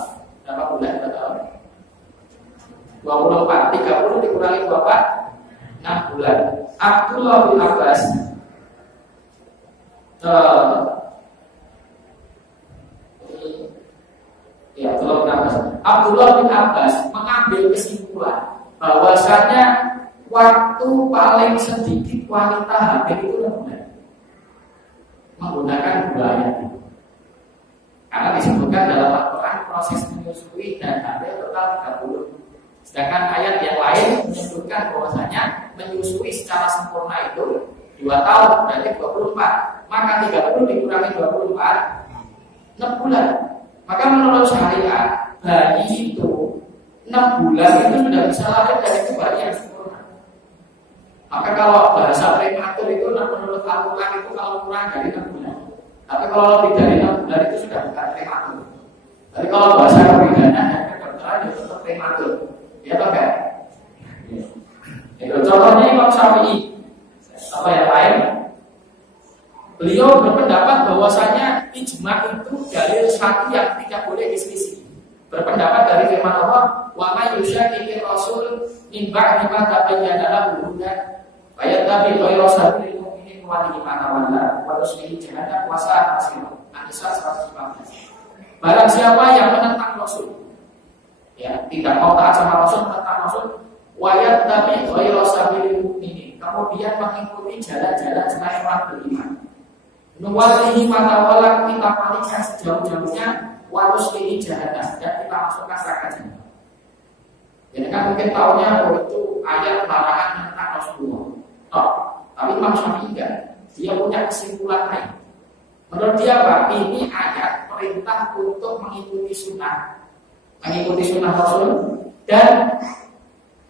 berapa bulan? 2 tahun? 24, 30 dikurangi 24, 6 bulan. Abdullah bin Abbas Abdullah bin Abbas mengambil kesimpulan bahwasanya waktu paling sedikit wanita hamil itu 6 bulan. Menggunakan 2 ayat itu. Karena disebutkan dalam Al-Quran proses menyusui dan hamil total 30. Sedangkan ayat yang lain menyebutkan bahwasanya menyusui secara sempurna itu 2 tahun, berarti 24. Maka 30 dikurangi 24, 6 bulan. Maka menurut syariat, bayi itu 6 bulan itu sudah bisa lahir dari itu bayi yang sempurna. Maka kalau bahasa prematur itu menurut Al-Quran itu kalau kurang dari 6 bulan. Tapi kalau lebih dari 6 bulan itu sudah bukan prematur. Tapi kalau bahasa kebidanan dan kedokteran itu tetap prematur. Ya toh kan? Itu contohnya Imam Syafi'i. Apa yang lain? Beliau berpendapat bahwasanya ijma itu dalil syar'i yang tidak boleh diselisih. Berpendapat dari firman Allah, "Wa may yushaqiqir rasul min ba'di ma tabayyana lahu huda wa yattabi ghayra sabilil mu'minin wa ma tawalla wa nuslihi jahannam wa sa'at masir." An-Nisa 115. Barang siapa yang menentang Rasul, ya, tidak mau taat sama Rasul, menentang Rasul, wa yattabi ghayra sabilil mu'minin, kemudian mengikuti jalan-jalan selain orang beriman. Nuwalihi matawala, kita palingkan sejauh-jauhnya, waruslihi jahanam, dan kita masukkan neraka jahanam. Jadi kan mungkin tahunya bahwa itu ayat larangan tentang Rasulullah. Tapi Imam Syafi'i enggak. Dia punya kesimpulan lain. Menurut dia apa? Ini ayat perintah untuk mengikuti sunnah Rasul dan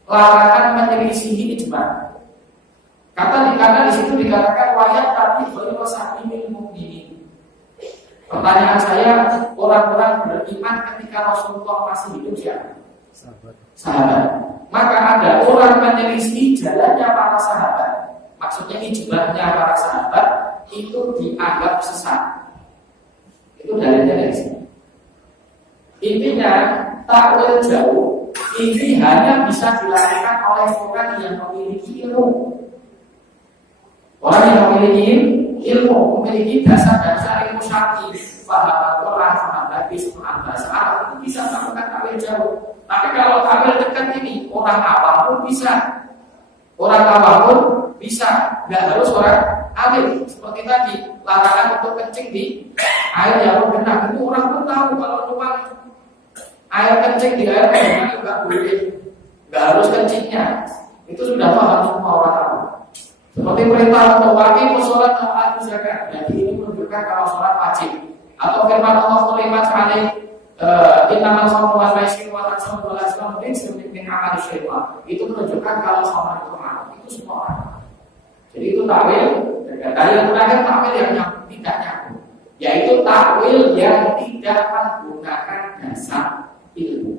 larangan menyelisihi ijma. Karena di situ dikatakan wayat tapi ghairu sabilil mu'minin. Pertanyaan saya, orang-orang beriman ketika Rasulullah masih hidup siapa? Sahabat. Maka ada orang menyelisih jalannya para sahabat. Maksudnya ijma'nya para sahabat itu dianggap sesat. Itu dalilnya dari sini. Intinya takwil jauh ini hanya bisa dilakukan oleh orang yang memiliki ilmu. Orang yang memiliki ilmu, memiliki dasar-dasar ilmu syar'i, paham Al-Quran, paham hadis, paham bahasa Arab, itu bisa melakukan takwil jauh. Tapi kalau takwil dekat ini, orang awam pun bisa. Orang awam pun bisa, nggak harus orang alim. Seperti tadi, larangan untuk kencing di air yang berenang. Itu orang pun tahu kalau nuang air kencing di air berenang nggak boleh, nggak harus kencingnya. Itu sudah paham semua orang awam. Seperti perintah untuk wajib sholat atau atu zakat. Jadi ini menunjukkan kalau sholat wajib. Atau firman Allah kalimat kali innamal khamru wal maisir wal ansab wal azlam min amali syaitan. Itu menunjukkan kalau khamr itu haram. Itu semua orang. Jadi itu takwil. Dari yang terakhir takwil yang tidak nyambung, yaitu takwil yang tidak menggunakan dasar ilmu.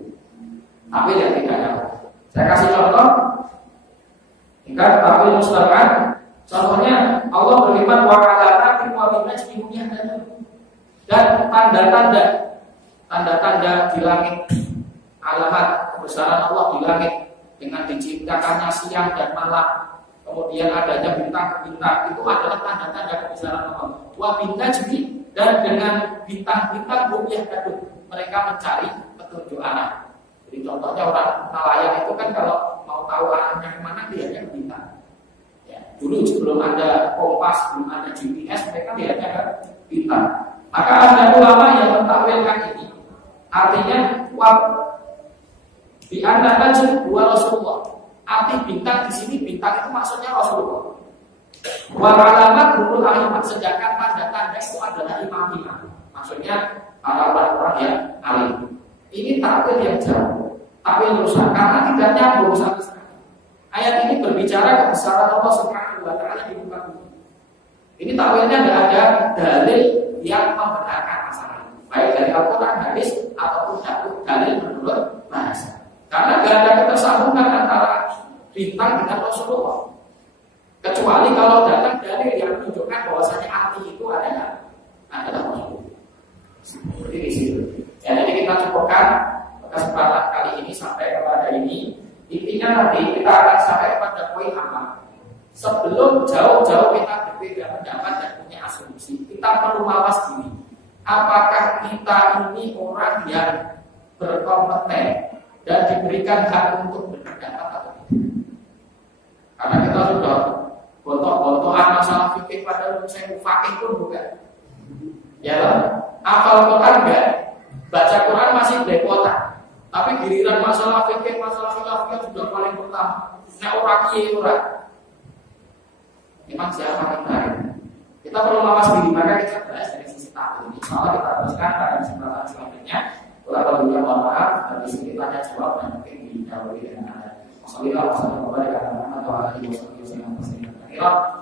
Takwil yang tidak nyambung. Saya kasih contoh. Jika takwil mustahab, contohnya Allah berfirman wa 'alamatin wa bin najmi hum yahtadun. Dan tanda-tanda di langit, alamat kebesaran Allah di langit dengan diciptakannya siang dan malam, kemudian adanya bintang-bintang, itu adalah tanda-tanda kebesaran Allah. Wa bin najmi, dan dengan bintang-bintang hum yahtadun, mereka mencari petunjuk arah. Jadi contohnya orang nelayan itu kan kalau mau tahu arahnya kemana lihatnya ke bintang. Ya, dulu sebelum ada kompas, belum ada GPS, mereka lihatnya ke bintang. Maka ada ulama yang mentakwilkan ini. Artinya di antara dua Rasulullah. Arti bintang di sini, bintang itu maksudnya Rasulullah. Wal alamat gurul alimat, sedangkan tanda-tanda itu adalah imam-imam. Maksudnya orang-orang yang alim. Ini takwil yang jauh, takwil rusak karena tidak nyambung sama sekali. Ayat ini berbicara kebesaran Allah Subhanahu wa taala di muka bumi. Ini takwilnya tidak ada dalil yang membenarkan masalah ini, baik dari Al-Quran, hadis ataupun dalil menurut bahasa. Karena tidak ada ketersambungan antara bintang dengan Rasulullah. Kecuali kalau datang dalil yang menunjukkan bahwasanya arti itu adalah Rasulullah. Seperti di situ. Ya, jadi kita cukupkan kesempatan kali ini sampai kepada ini. Intinya nanti kita akan sampai pada poin apa? Sebelum jauh-jauh kita berbeda pendapat dan punya asumsi, kita perlu mawas diri. Apakah kita ini orang yang berkompeten dan diberikan hak untuk berpendapat atau tidak? Karena kita sudah gontok-gontokan masalah fikih padahal saya fakih pun bukan. Ya, hafal Quran enggak? Baca Quran masih belepotan. Tapi giliran masalah fikih khilafiyah sudah paling pertama. Nek ora kiye ora. Memang siapa kita? Kita perlu mawas diri, maka kita bahas dari sisi takdir ini. Malah kita teruskan pada kesempatan selanjutnya. Kurang lebihnya mohon maaf, dan di sini tanya jawab dan mungkin dijawab dengan ada. Wassalamualaikum warahmatullahi wabarakatuh.